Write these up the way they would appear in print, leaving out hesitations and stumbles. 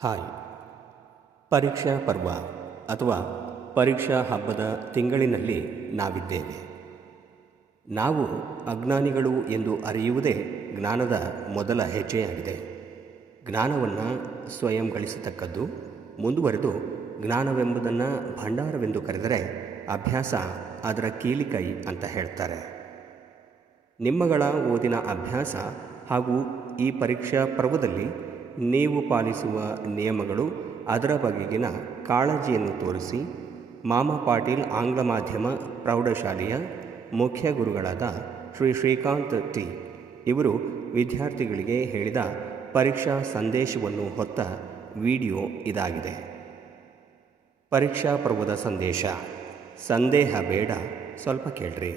Hi. ಪರೀಕ್ಷಾ ಪರ್ವ ಅಥವಾ ಪರೀಕ್ಷಾ ಹಬ್ಬದ ತಿಂಗಳಿನಲ್ಲಿ ನಾವಿದ್ದೇವೆ. ನಾವು ಅಜ್ಞಾನಿಗಳು ಎಂದು ಅರಿಯುವುದೇ ಜ್ಞಾನದ ಮೊದಲ ಹೆಜ್ಜೆಯಾಗಿದೆ. ಜ್ಞಾನವನ್ನು ಸ್ವಯಂ ಗಳಿಸತಕ್ಕದ್ದು. ಮುಂದುವರೆದು ಜ್ಞಾನವೆಂಬುದನ್ನು ಭಂಡಾರವೆಂದು ಕರೆದರೆ ಅಭ್ಯಾಸ ಅದರ ಕೀಲಿಕೈ ಅಂತ ಹೇಳ್ತಾರೆ. ನಿಮ್ಮಗಳ ಓದಿನ ಅಭ್ಯಾಸ ಹಾಗೂ ಈ ಪರೀಕ್ಷಾ ಪರ್ವದಲ್ಲಿ ನೀವು ಪಾಲಿಸುವ ನಿಯಮಗಳು, ಅದರ ಬಗೆಗಿನ ಕಾಳಜಿಯನ್ನು ತೋರಿಸಿ ಮಾಮ ಪಾಟೀಲ್ ಆಂಗ್ಲ ಮಾಧ್ಯಮ ಪ್ರೌಢಶಾಲೆಯ ಮುಖ್ಯ ಗುರುಗಳಾದ ಶ್ರೀ ಶ್ರೀಕಾಂತ್ ಟಿ ಇವರು ವಿದ್ಯಾರ್ಥಿಗಳಿಗೆ ಹೇಳಿದ ಪರೀಕ್ಷಾ ಸಂದೇಶವನ್ನು ಹೊತ್ತ ವಿಡಿಯೋ ಇದಾಗಿದೆ. ಪರೀಕ್ಷಾ ಪರ್ವದ ಸಂದೇಶ. ಸಂದೇಹ ಬೇಡ, ಸ್ವಲ್ಪ ಕೇಳ್ರಿ.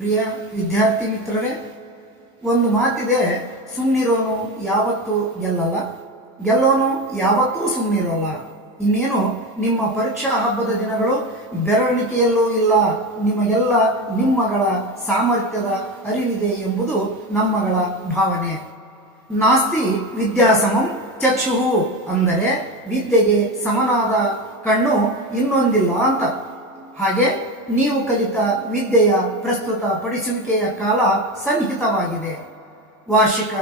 ಪ್ರಿಯ ವಿದ್ಯಾರ್ಥಿ ಮಿತ್ರರೇ, ಒಂದು ಮಾತಿದೆ, ಸುಮ್ಮನಿರೋನು ಯಾವತ್ತೂ ಗೆಲ್ಲಲ್ಲ, ಗೆಲ್ಲೋನು ಯಾವತ್ತೂ ಸುಮ್ಮನಿರೋಲ್ಲ. ಇನ್ನೇನು ನಿಮ್ಮ ಪರೀಕ್ಷಾ ಹಬ್ಬದ ದಿನಗಳು ಬೆರಳಿಕೆಯಲ್ಲೂ ಇಲ್ಲ. ನಿಮಗೆಲ್ಲ ನಿಮ್ಮಗಳ ಸಾಮರ್ಥ್ಯದ ಅರಿವಿದೆ ಎಂಬುದು ನಮ್ಮಗಳ ಭಾವನೆ. ನಾಸ್ತಿ ವಿದ್ಯಾಸಮಂ ಚಕ್ಷುಹು ಅಂದರೆ ವಿದ್ಯೆಗೆ ಸಮನಾದ ಕಣ್ಣು ಇನ್ನೊಂದಿಲ್ಲ ಅಂತ. ಹಾಗೆ ನೀವು ಕಲಿತ ವಿದ್ಯೆಯ ಪ್ರಸ್ತುತ ಪಡಿಸುವಿಕೆಯ ಕಾಲ ಸನ್ನಿಹಿತವಾಗಿದೆ. ವಾರ್ಷಿಕ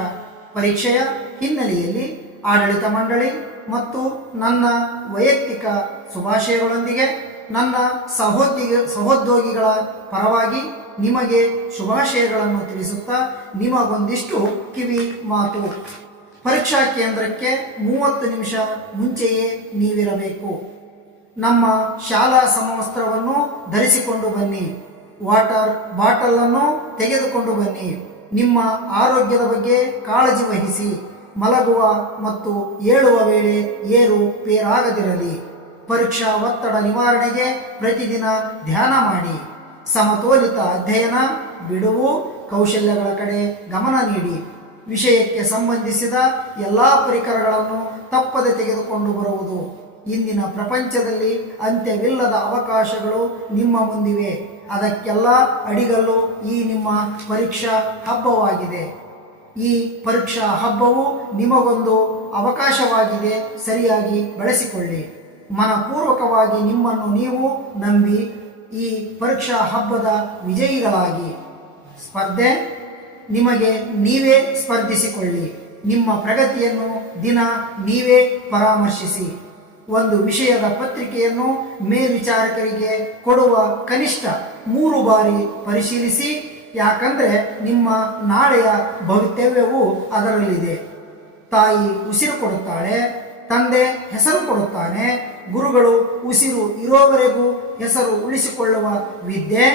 ಪರೀಕ್ಷೆಯ ಹಿನ್ನೆಲೆಯಲ್ಲಿ ಆಡಳಿತ ಮಂಡಳಿ ಮತ್ತು ನನ್ನ ವೈಯಕ್ತಿಕ ಶುಭಾಶಯಗಳೊಂದಿಗೆ ನನ್ನ ಸಹೋದ್ಯೋಗಿಗಳ ಪರವಾಗಿ ನಿಮಗೆ ಶುಭಾಶಯಗಳನ್ನು ತಿಳಿಸುತ್ತಾ ನಿಮಗೊಂದಿಷ್ಟು ಕಿವಿ ಮಾತು. ಪರೀಕ್ಷಾ ಕೇಂದ್ರಕ್ಕೆ 30 ನಿಮಿಷ ಮುಂಚೆಯೇ ನೀವಿರಬೇಕು. ನಮ್ಮ ಶಾಲಾ ಸಮವಸ್ತ್ರವನ್ನು ಧರಿಸಿಕೊಂಡು ಬನ್ನಿ. ವಾಟರ್ ಬಾಟಲನ್ನು ತೆಗೆದುಕೊಂಡು ಬನ್ನಿ. ನಿಮ್ಮ ಆರೋಗ್ಯದ ಬಗ್ಗೆ ಕಾಳಜಿ ವಹಿಸಿ. ಮಲಗುವ ಮತ್ತು ಏಳುವ ವೇಳೆ ಏರುಪೇರಾಗದಿರಲಿ. ಪರೀಕ್ಷಾ ಒತ್ತಡ ನಿವಾರಣೆಗೆ ಪ್ರತಿದಿನ ಧ್ಯಾನ ಮಾಡಿ. ಸಮತೋಲಿತ ಅಧ್ಯಯನ, ಬಿಡುವು, ಕೌಶಲ್ಯಗಳ ಕಡೆ ಗಮನ ನೀಡಿ. ವಿಷಯಕ್ಕೆ ಸಂಬಂಧಿಸಿದ ಎಲ್ಲ ಪರಿಕರಗಳನ್ನು ತಪ್ಪದೆ ತೆಗೆದುಕೊಂಡು ಬರುವುದು. ಇಂದಿನ ಪ್ರಪಂಚದಲ್ಲಿ ಅಂತ್ಯವಿಲ್ಲದ ಅವಕಾಶಗಳು ನಿಮ್ಮ ಮುಂದಿವೆ. ಅದಕ್ಕೆಲ್ಲ ಅಡಿಗಲ್ಲು ಈ ನಿಮ್ಮ ಪರೀಕ್ಷಾ ಹಬ್ಬವಾಗಿದೆ. ಈ ಪರೀಕ್ಷಾ ಹಬ್ಬವು ನಿಮಗೊಂದು ಅವಕಾಶವಾಗಿದೆ. ಸರಿಯಾಗಿ ಬಳಸಿಕೊಳ್ಳಿ. ಮನಪೂರ್ವಕವಾಗಿ ನಿಮ್ಮನ್ನು ನೀವು ನಂಬಿ ಈ ಪರೀಕ್ಷಾ ಹಬ್ಬದ ವಿಜಯಿಗಳಾಗಿ. ಸ್ಪರ್ಧೆ ನಿಮಗೆ ನೀವೇ ಸ್ಪರ್ಧಿಸಿಕೊಳ್ಳಿ. ನಿಮ್ಮ ಪ್ರಗತಿಯನ್ನು ದಿನ ನೀವೇ ಪರಾಮರ್ಶಿಸಿ. ಒಂದು ವಿಷಯದ ಪತ್ರಿಕೆಯನ್ನು ಮೇಲ್ವಿಚಾರಕರಿಗೆ ಕೊಡುವ ಕನಿಷ್ಠ 3 ಬಾರಿ ಪರಿಶೀಲಿಸಿ. ಯಾಕಂದರೆ ನಿಮ್ಮ ನಾಳೆಯ ಭವಿತವ್ಯವು ಅದರಲ್ಲಿದೆ. ತಾಯಿ ಉಸಿರು ಕೊಡುತ್ತಾಳೆ, ತಂದೆ ಹೆಸರು ಕೊಡುತ್ತಾನೆ, ಗುರುಗಳು ಉಸಿರು ಇರೋವರೆಗೂ ಹೆಸರು ಉಳಿಸಿಕೊಳ್ಳುವ ವಿದ್ಯೆ,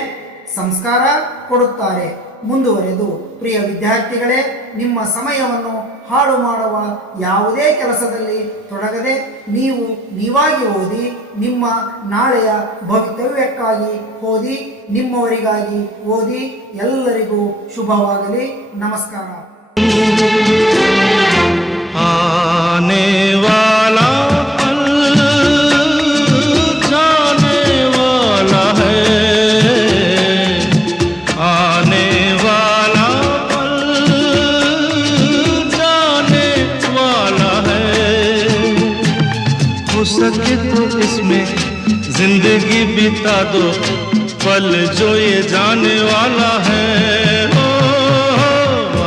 ಸಂಸ್ಕಾರ ಕೊಡುತ್ತಾರೆ. ಮುಂದುವರೆದು ಪ್ರಿಯ ವಿದ್ಯಾರ್ಥಿಗಳೇ, ನಿಮ್ಮ ಸಮಯವನ್ನು ಹಾಳು ಮಾಡುವ ಯಾವುದೇ ಕೆಲಸದಲ್ಲಿ ತೊಡಗದೆ ನೀವು ನೀವಾಗಿ ಓದಿ. ನಿಮ್ಮ ನಾಳೆಯ ಭವಿತವ್ಯಕ್ಕಾಗಿ ಓದಿ, ನಿಮ್ಮವರಿಗಾಗಿ ಓದಿ. ಎಲ್ಲರಿಗೂ ಶುಭವಾಗಲಿ. ನಮಸ್ಕಾರ. हो सके तो इसमें जिंदगी बिता दो, पल जो ये जाने वाला है. हो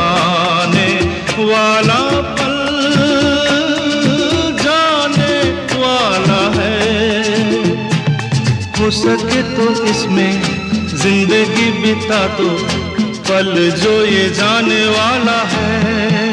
आने वाला पल जाने वाला है. हो सके तो इसमें जिंदगी बिता दो, पल जो ये जाने वाला है.